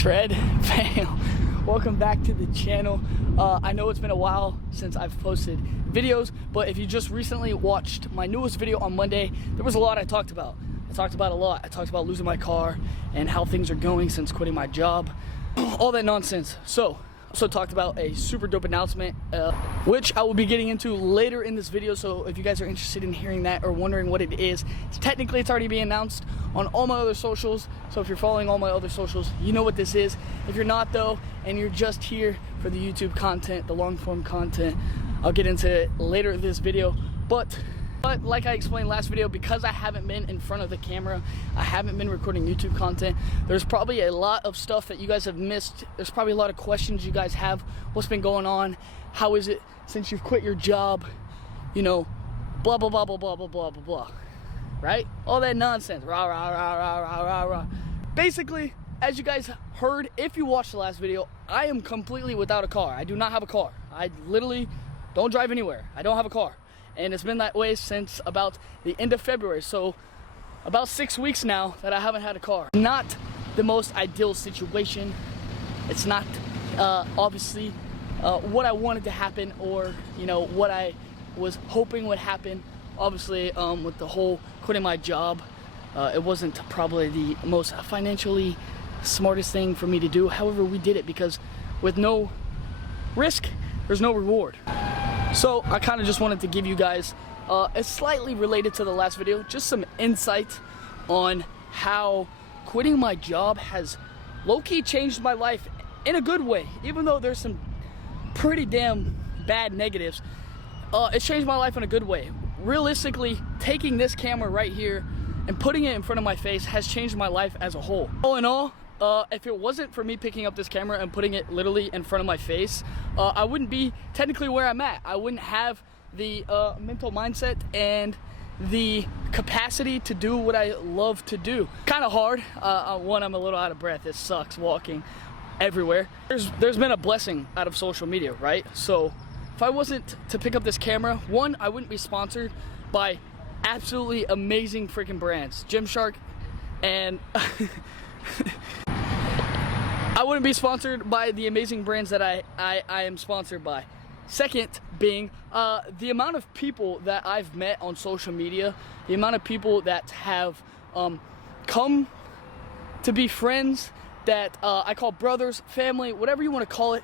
Shred fam, welcome back to the channel. I know it's been a while since I've posted videos, but if you just recently watched my newest video on Monday, there was a lot I talked about. I talked about losing my car and how things are going since quitting my job, all that nonsense. So also talked about a super dope announcement, which I will be getting into later in this video. So if you guys are interested in hearing that or wondering what it is, it's already being announced on all my other socials. So if you're following all my other socials, you know what this is. If you're not though, and you're just here for the YouTube content, the long form content, I'll get into it later in this video. But like I explained last video, because I haven't been in front of the camera, I haven't been recording YouTube content, there's probably a lot of stuff that you guys have missed. There's probably a lot of questions you guys have. What's been going on? How is it since you've quit your job? You know, blah, blah, blah, blah, blah, blah, blah, blah, blah. Right? All that nonsense. Rah, rah, rah, rah, rah, rah, rah. Basically, as you guys heard, if you watched the last video, I am completely without a car. I do not have a car. I literally don't drive anywhere. I don't have a car. And it's been that way since about the end of February. So about 6 weeks now that I haven't had a car. Not the most ideal situation. It's not obviously what I wanted to happen, or you know, what I was hoping would happen. Obviously with the whole quitting my job, it wasn't probably the most financially smartest thing for me to do. However, we did it because with no risk, there's no reward. So I kind of just wanted to give you guys, it's slightly related to the last video, just some insight on how quitting my job has low-key changed my life in a good way. Even though there's some pretty damn bad negatives, it's changed my life in a good way. Realistically, taking this camera right here and putting it in front of my face has changed my life as a whole. All in all, if it wasn't for me picking up this camera and putting it literally in front of my face, I wouldn't be technically where I'm at. I wouldn't have the mental mindset and the capacity to do what I love to do. Kind of hard. One, I'm a little out of breath. It sucks walking everywhere. There's been a blessing out of social media, right? So if I wasn't to pick up this camera, one, I wouldn't be sponsored by absolutely amazing freaking brands, Gymshark, and I wouldn't be sponsored by the amazing brands that I am sponsored by. Second being the amount of people that I've met on social media, the amount of people that have come to be friends, that I call brothers, family, whatever you want to call it,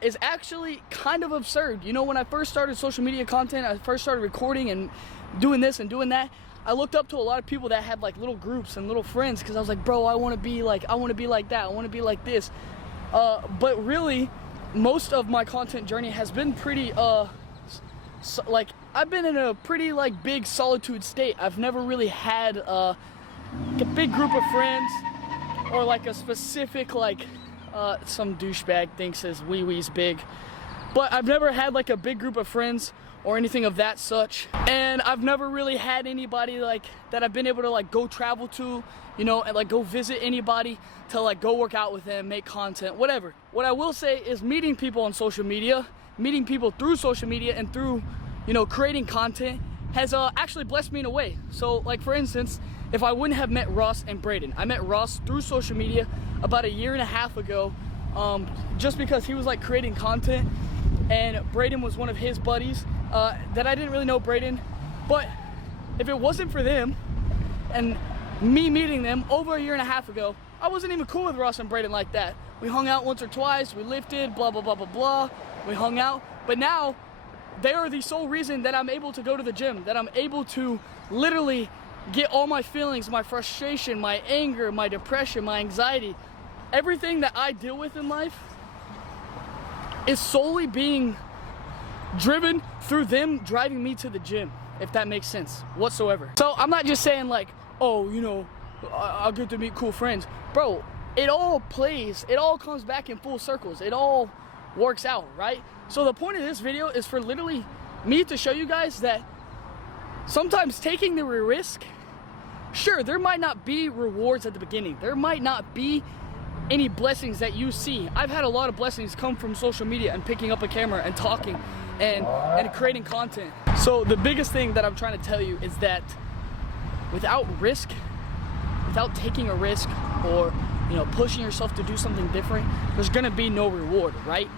is actually kind of absurd. You know, when I first started social media content, I first started recording and doing this and doing that, I looked up to a lot of people that had like little groups and little friends, because I was like, bro, I want to be like that, I want to be like this. But really, most of my content journey has been pretty like, I've been in a pretty like big solitude state. I've never really had a big group of friends, or like a specific like some douchebag thinks his wee-wee's big, but I've never had like a big group of friends or anything of that such. And I've never really had anybody like that I've been able to like go travel to, you know, and like go visit anybody to like go work out with them, make content, whatever. What I will say is meeting people on social media, meeting people through social media and through, you know, creating content has actually blessed me in a way. So like, for instance, if I wouldn't have met Ross and Braden, I met Ross through social media about 1.5 years ago, just because he was like creating content, and Braden was one of his buddies that I didn't really know Braden. But if it wasn't for them and me meeting them over 1.5 years ago, I wasn't even cool with Ross and Braden like that. We hung out once or twice, we lifted, blah, blah, blah, blah, blah. We hung out, but now they are the sole reason that I'm able to go to the gym, that I'm able to literally get all my feelings, my frustration, my anger, my depression, my anxiety, everything that I deal with in life is solely being driven through them driving me to the gym, if that makes sense whatsoever. So I'm not just saying like, oh, you know, I'll get to meet cool friends. Bro, it all comes back in full circles. It all works out, right? So the point of this video is for literally me to show you guys that sometimes taking the risk, sure, there might not be rewards at the beginning. There might not be any blessings that you see. I've had a lot of blessings come from social media and picking up a camera and talking and creating content. So the biggest thing that I'm trying to tell you is that without risk, without taking a risk, or you know, pushing yourself to do something different, there's gonna be no reward, right?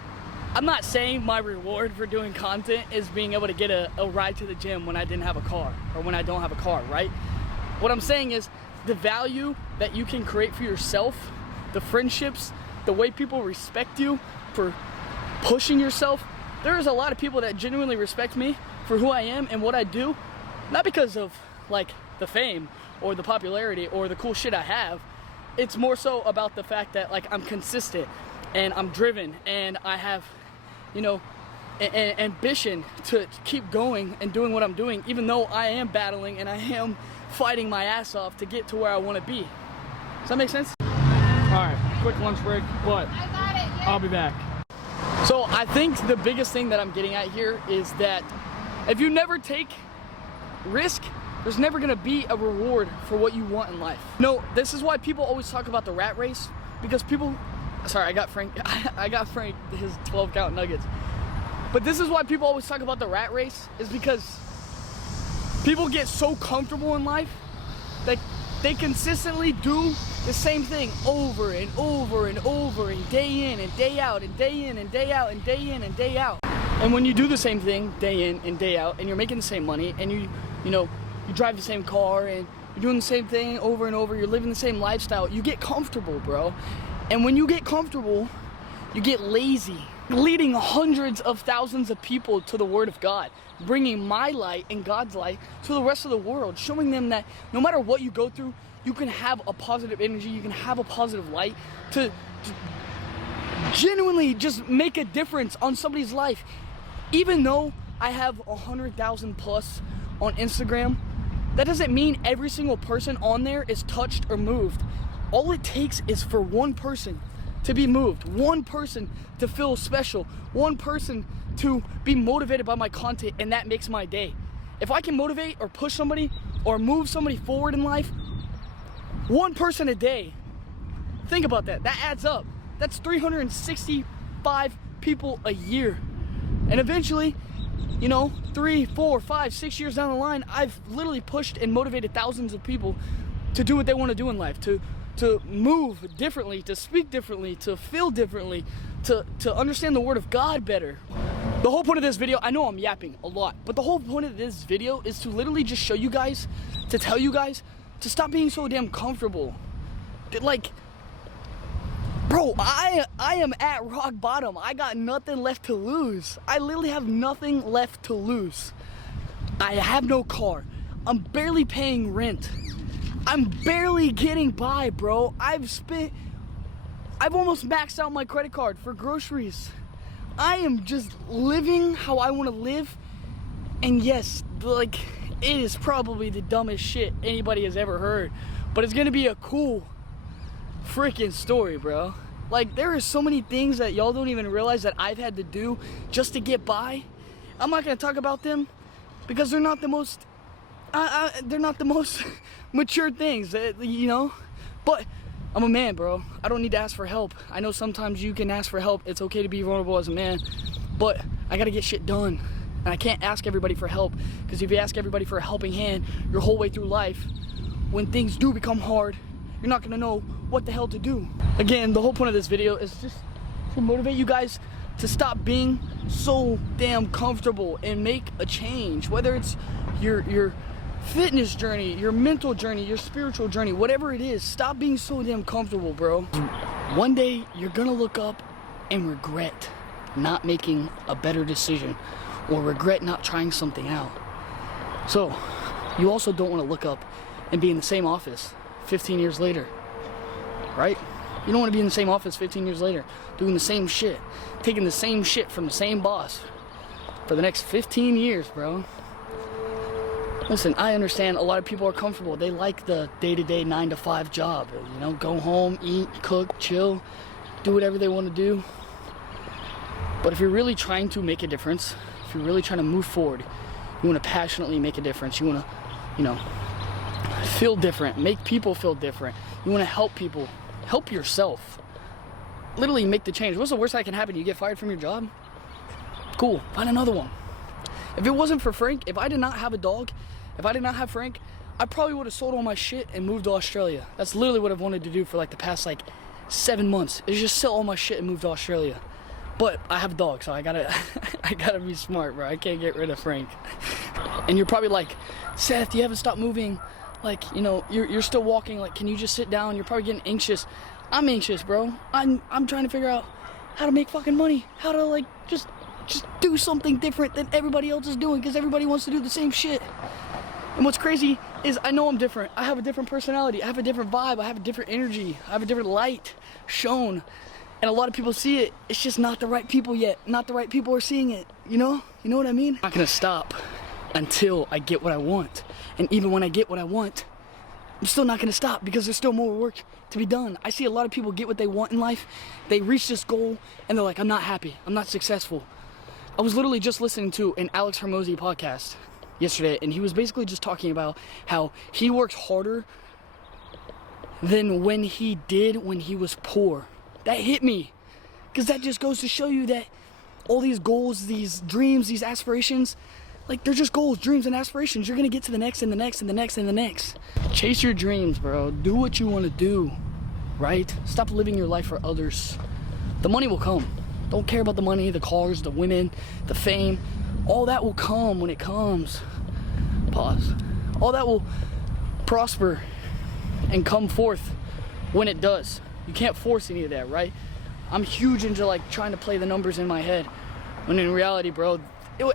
I'm not saying my reward for doing content is being able to get a ride to the gym when I didn't have a car or when I don't have a car, right? What I'm saying is the value that you can create for yourself, the friendships, the way people respect you for pushing yourself. There's a lot of people that genuinely respect me for who I am and what I do, not because of like the fame or the popularity or the cool shit I have. It's more so about the fact that like I'm consistent and I'm driven and I have, you know, an ambition to keep going and doing what I'm doing, even though I am battling and I am fighting my ass off to get to where I want to be. Does that make sense? All right, quick lunch break, but I'll be back. So I think the biggest thing that I'm getting at here is that if you never take risk, there's never gonna be a reward for what you want in life. No, this is why people always talk about the rat race, because people, sorry, I got Frank his 12 count nuggets. But this is why people always talk about the rat race, is because people get so comfortable in life that they consistently do the same thing over and over and over, and day in and day out and day in and day out and day in and day out. And when you do the same thing day in and day out and you're making the same money and you know, you drive the same car and you're doing the same thing over and over, you're living the same lifestyle, you get comfortable, bro. And when you get comfortable, you get lazy, leading hundreds of thousands of people to the Word of God, bringing my light and God's light to the rest of the world, showing them that no matter what you go through, you can have a positive energy, you can have a positive light to genuinely just make a difference on somebody's life. Even though I have 100,000 plus on Instagram, that doesn't mean every single person on there is touched or moved. All it takes is for one person to be moved, one person to feel special, one person to be motivated by my content, and that makes my day. If I can motivate or push somebody or move somebody forward in life, one person a day, think about that. That adds up. That's 365 people a year. And eventually, you know, 3, 4, 5, 6 years down the line, I've literally pushed and motivated thousands of people to do what they want to do in life, to move differently, to speak differently, to feel differently, to understand the Word of God better. The whole point of this video, I know I'm yapping a lot, but the whole point of this video is to literally just show you guys, to tell you guys, to stop being so damn comfortable. Like, bro, I am at rock bottom. I got nothing left to lose. I literally have nothing left to lose. I have no car. I'm barely paying rent. I'm barely getting by, bro. I've almost maxed out my credit card for groceries. I am just living how I want to live. And yes, like, it is probably the dumbest shit anybody has ever heard, but it's gonna be a cool freaking story, bro. Like, there are so many things that y'all don't even realize that I've had to do just to get by. I'm not gonna talk about them because they're not the most mature things, you know. But I'm a man, bro. I don't need to ask for help. I know sometimes you can ask for help. It's okay to be vulnerable as a man, but I gotta get shit done. And I can't ask everybody for help, because if you ask everybody for a helping hand your whole way through life, when things do become hard, you're not gonna know what the hell to do. Again, the whole point of this video is just to motivate you guys to stop being so damn comfortable and make a change. Whether it's your fitness journey, your mental journey, your spiritual journey, whatever it is, stop being so damn comfortable, bro. One day you're gonna look up and regret not making a better decision, or regret not trying something out. So you also don't want to look up and be in the same office 15 years later, right? You don't want to be in the same office 15 years later doing the same shit, taking the same shit from the same boss for the next 15 years, bro. Listen, I understand a lot of people are comfortable. They like the day-to-day 9-to-5 job, you know, go home, eat, cook, chill, do whatever they want to do. But if you're really trying to make a difference, if you're really trying to move forward, you want to passionately make a difference, you want to, you know, feel different, make people feel different, you want to help people, help yourself, literally make the change. What's the worst that can happen? You get fired from your job? Cool, find another one. If it wasn't for Frank, if I did not have a dog, if I did not have Frank, I probably would have sold all my shit and moved to Australia. That's literally what I've wanted to do for like the past like 7 months is just sell all my shit and move to Australia. But I have a dog, so I gotta I gotta be smart, bro. I can't get rid of Frank. And you're probably like, Seth, you haven't stopped moving. Like, you know, you're still walking. Like, can you just sit down? You're probably getting anxious. I'm anxious, bro. I'm trying to figure out how to make fucking money. How to, like, just do something different than everybody else is doing, because everybody wants to do the same shit. And what's crazy is I know I'm different. I have a different personality. I have a different vibe. I have a different energy. I have a different light shown. And a lot of people see it. It's just not the right people yet. Not the right people are seeing it. You know? You know what I mean? I'm not gonna stop until I get what I want. And even when I get what I want, I'm still not gonna stop, because there's still more work to be done. I see a lot of people get what they want in life. They reach this goal and they're like, I'm not happy. I'm not successful. I was literally just listening to an Alex Hormozi podcast yesterday, and he was basically just talking about how he works harder than when he did when he was poor. That hit me, because that just goes to show you that all these goals, these dreams, these aspirations, like, they're just goals, dreams, and aspirations. You're gonna get to the next and the next and the next and the next. Chase your dreams, bro. Do what you want to do, right? Stop living your life for others. The money will come. Don't care about the money, the cars, the women, the fame. All that will come when it comes. Pause. All that will prosper and come forth when it does. You can't force any of that, right? I'm huge into, like, trying to play the numbers in my head, when in reality, bro,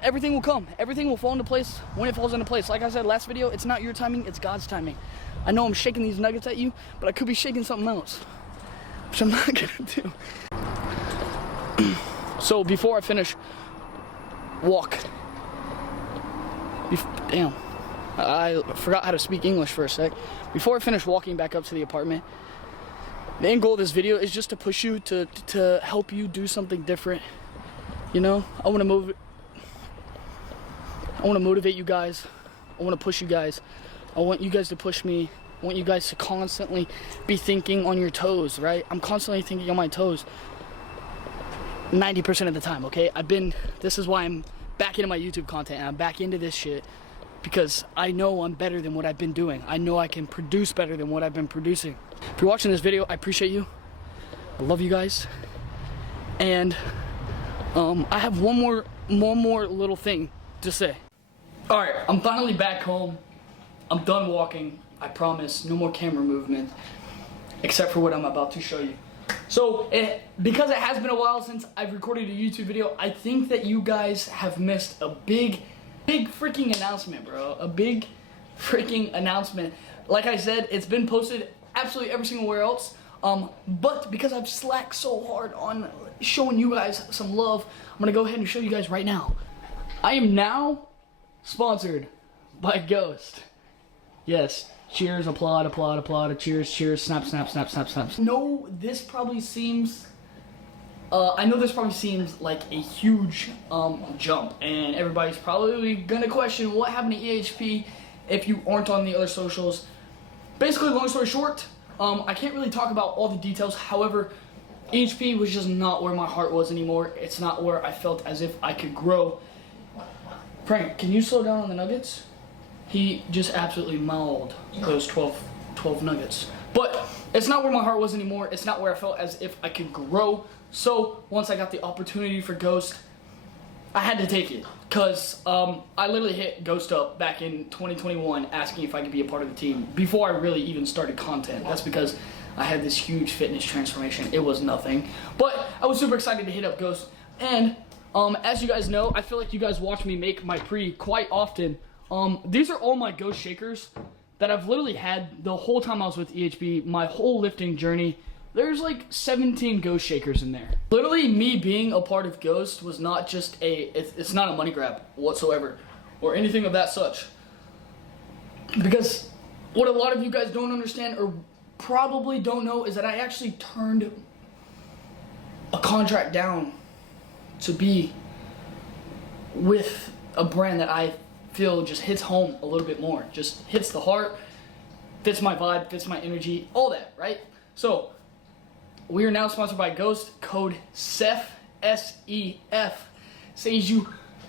everything will come. Everything will fall into place when it falls into place. Like I said last video, it's not your timing, it's God's timing. I know I'm shaking these nuggets at you, but I could be shaking something else, which I'm not gonna do. So before I finish damn, I forgot how to speak English for a sec. Before I finish walking back up to the apartment, the end goal of this video is just to push you, to help you do something different. You know, I want to motivate you guys. I want to push you guys. I want you guys to push me. I want you guys to constantly be thinking on your toes, right? I'm constantly thinking on my toes 90% of the time, okay? This is why I'm back into my YouTube content, and I'm back into this shit, because I know I'm better than what I've been doing. I know I can produce better than what I've been producing. If you're watching this video, I appreciate you. I love you guys. And I have one more little thing to say. All right, I'm finally back home. I'm done walking. I promise, no more camera movement, except for what I'm about to show you. So, because it has been a while since I've recorded a YouTube video, I think that you guys have missed a big freaking announcement, bro. A big freaking announcement. Like I said, it's been posted absolutely every single where else. But because I've slacked so hard on showing you guys some love, I'm gonna go ahead and show you guys right now. I am now sponsored by Ghost. Yes. Cheers, applaud, applaud, applaud, cheers, cheers, snap, snap, snap, snap, snap. No, this probably seems, I know this probably seems like a huge jump, and everybody's probably gonna question what happened to EHP if you aren't on the other socials. Basically, long story short, I can't really talk about all the details. However, EHP was just not where my heart was anymore. It's not where I felt as if I could grow. Frank, can you slow down on the nuggets? He just absolutely mauled those 12 nuggets. But it's not where my heart was anymore. It's not where I felt as if I could grow. So once I got the opportunity for Ghost, I had to take it. Because I literally hit Ghost up back in 2021 asking if I could be a part of the team before I really even started content. That's because I had this huge fitness transformation. It was nothing. But I was super excited to hit up Ghost. And as you guys know, I feel like you guys watch me make my pre quite often. These are all my Ghost shakers that I've literally had the whole time I was with EHP, my whole lifting journey. There's like 17 Ghost shakers in there. Literally, me being a part of Ghost was not just it's not a money grab whatsoever, or anything of that such. Because what a lot of you guys don't understand, or probably don't know, is that I actually turned a contract down to be with a brand that I feel just hits home a little bit more, just hits the heart, fits my vibe, fits my energy, all that, right? So we are now sponsored by Ghost. Code SEF, S-E-F, saves you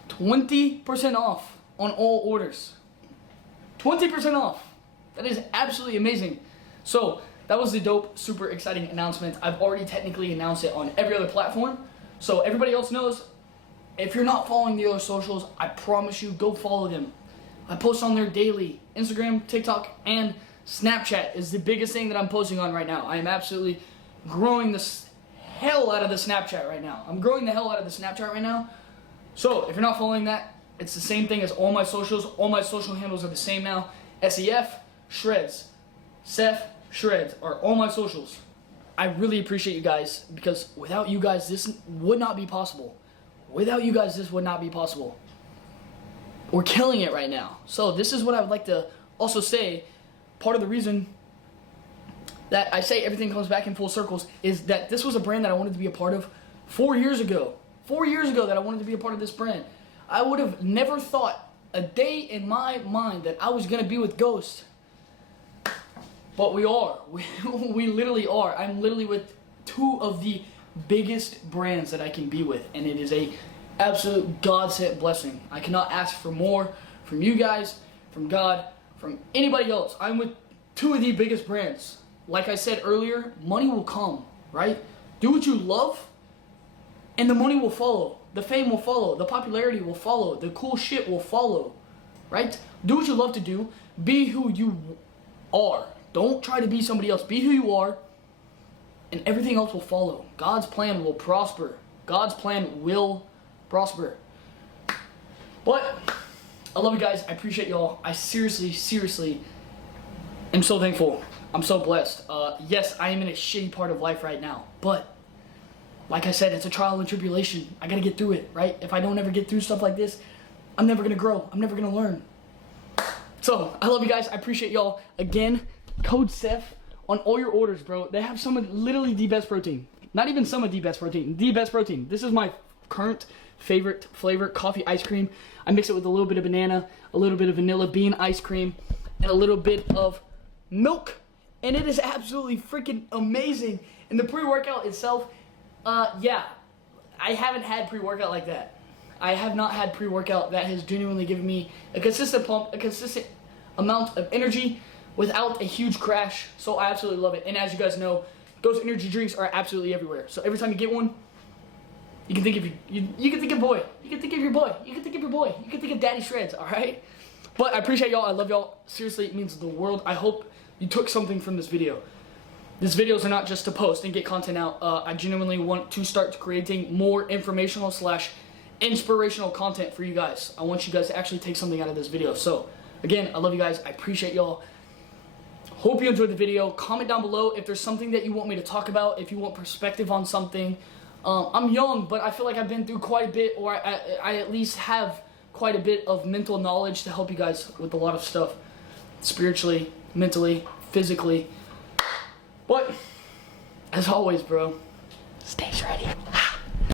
20% off on all orders. 20% off. That is absolutely amazing. So that was the dope, super exciting announcement. I've already technically announced it on every other platform, so everybody else knows. If you're not following the other socials, I promise you, go follow them. I post on there daily. Instagram, TikTok, and Snapchat is the biggest thing that I'm posting on right now. I am absolutely growing the hell out of the Snapchat right now. I'm growing the hell out of the Snapchat right now. So if you're not following that, it's the same thing as all my socials. All my social handles are the same now. SEF Shreds. Seth Shreds are all my socials. I really appreciate you guys, because without you guys, this would not be possible. Without you guys, this would not be possible. We're killing it right now. So this is what I would like to also say. Part of the reason that I say everything comes back in full circles is that this was a brand that I wanted to be a part of 4 years ago. 4 years ago that I wanted to be a part of this brand. I would have never thought a day in my mind that I was going to be with Ghost. But we are. We literally are. I'm literally with two of the biggest brands that I can be with, and it is a absolute God-sent blessing. I cannot ask for more from you guys, from God, from anybody else. I'm with two of the biggest brands. Like I said earlier, money will come, right? Do what you love, and the money will follow. The fame will follow. The popularity will follow. The cool shit will follow, right? Do what you love to do. Be who you are. Don't try to be somebody else. Be who you are, and everything else will follow. God's plan will prosper. God's plan will prosper. But I love you guys. I appreciate y'all. I seriously am so thankful. I'm so blessed. Yes, I am in a shitty part of life right now, but like I said, it's a trial and tribulation. I gotta get through it, right? If I don't ever get through stuff like this, I'm never gonna grow. I'm never gonna learn. So, I love you guys. I appreciate y'all. Again, code Seth on all your orders, bro. They have some of literally the best protein. Not even some of the best protein. The best protein. This is my current favorite flavor, coffee ice cream. I mix it with a little bit of banana, a little bit of vanilla bean ice cream, and a little bit of milk. And it is absolutely freaking amazing. And the pre-workout itself, yeah, I haven't had pre-workout like that. I have not had pre-workout that has genuinely given me a consistent pump, a consistent amount of energy without a huge crash. So I absolutely love it. And as you guys know, those energy drinks are absolutely everywhere. So every time you get one, you can think of you can think of boy. You can think of your boy. You can think of your boy. You can think of Daddy Shreds, all right? But I appreciate y'all. I love y'all. Seriously, it means the world. I hope you took something from this video. These videos are not just to post and get content out. I genuinely want to start creating more informational / inspirational content for you guys. I want you guys to actually take something out of this video. So, again, I love you guys. I appreciate y'all. Hope you enjoyed the video. Comment down below if there's something that you want me to talk about, if you want perspective on something. I'm young, but I feel like I've been through quite a bit, or I at least have quite a bit of mental knowledge to help you guys with a lot of stuff. Spiritually, mentally, physically. But, as always, bro, stay shreddy.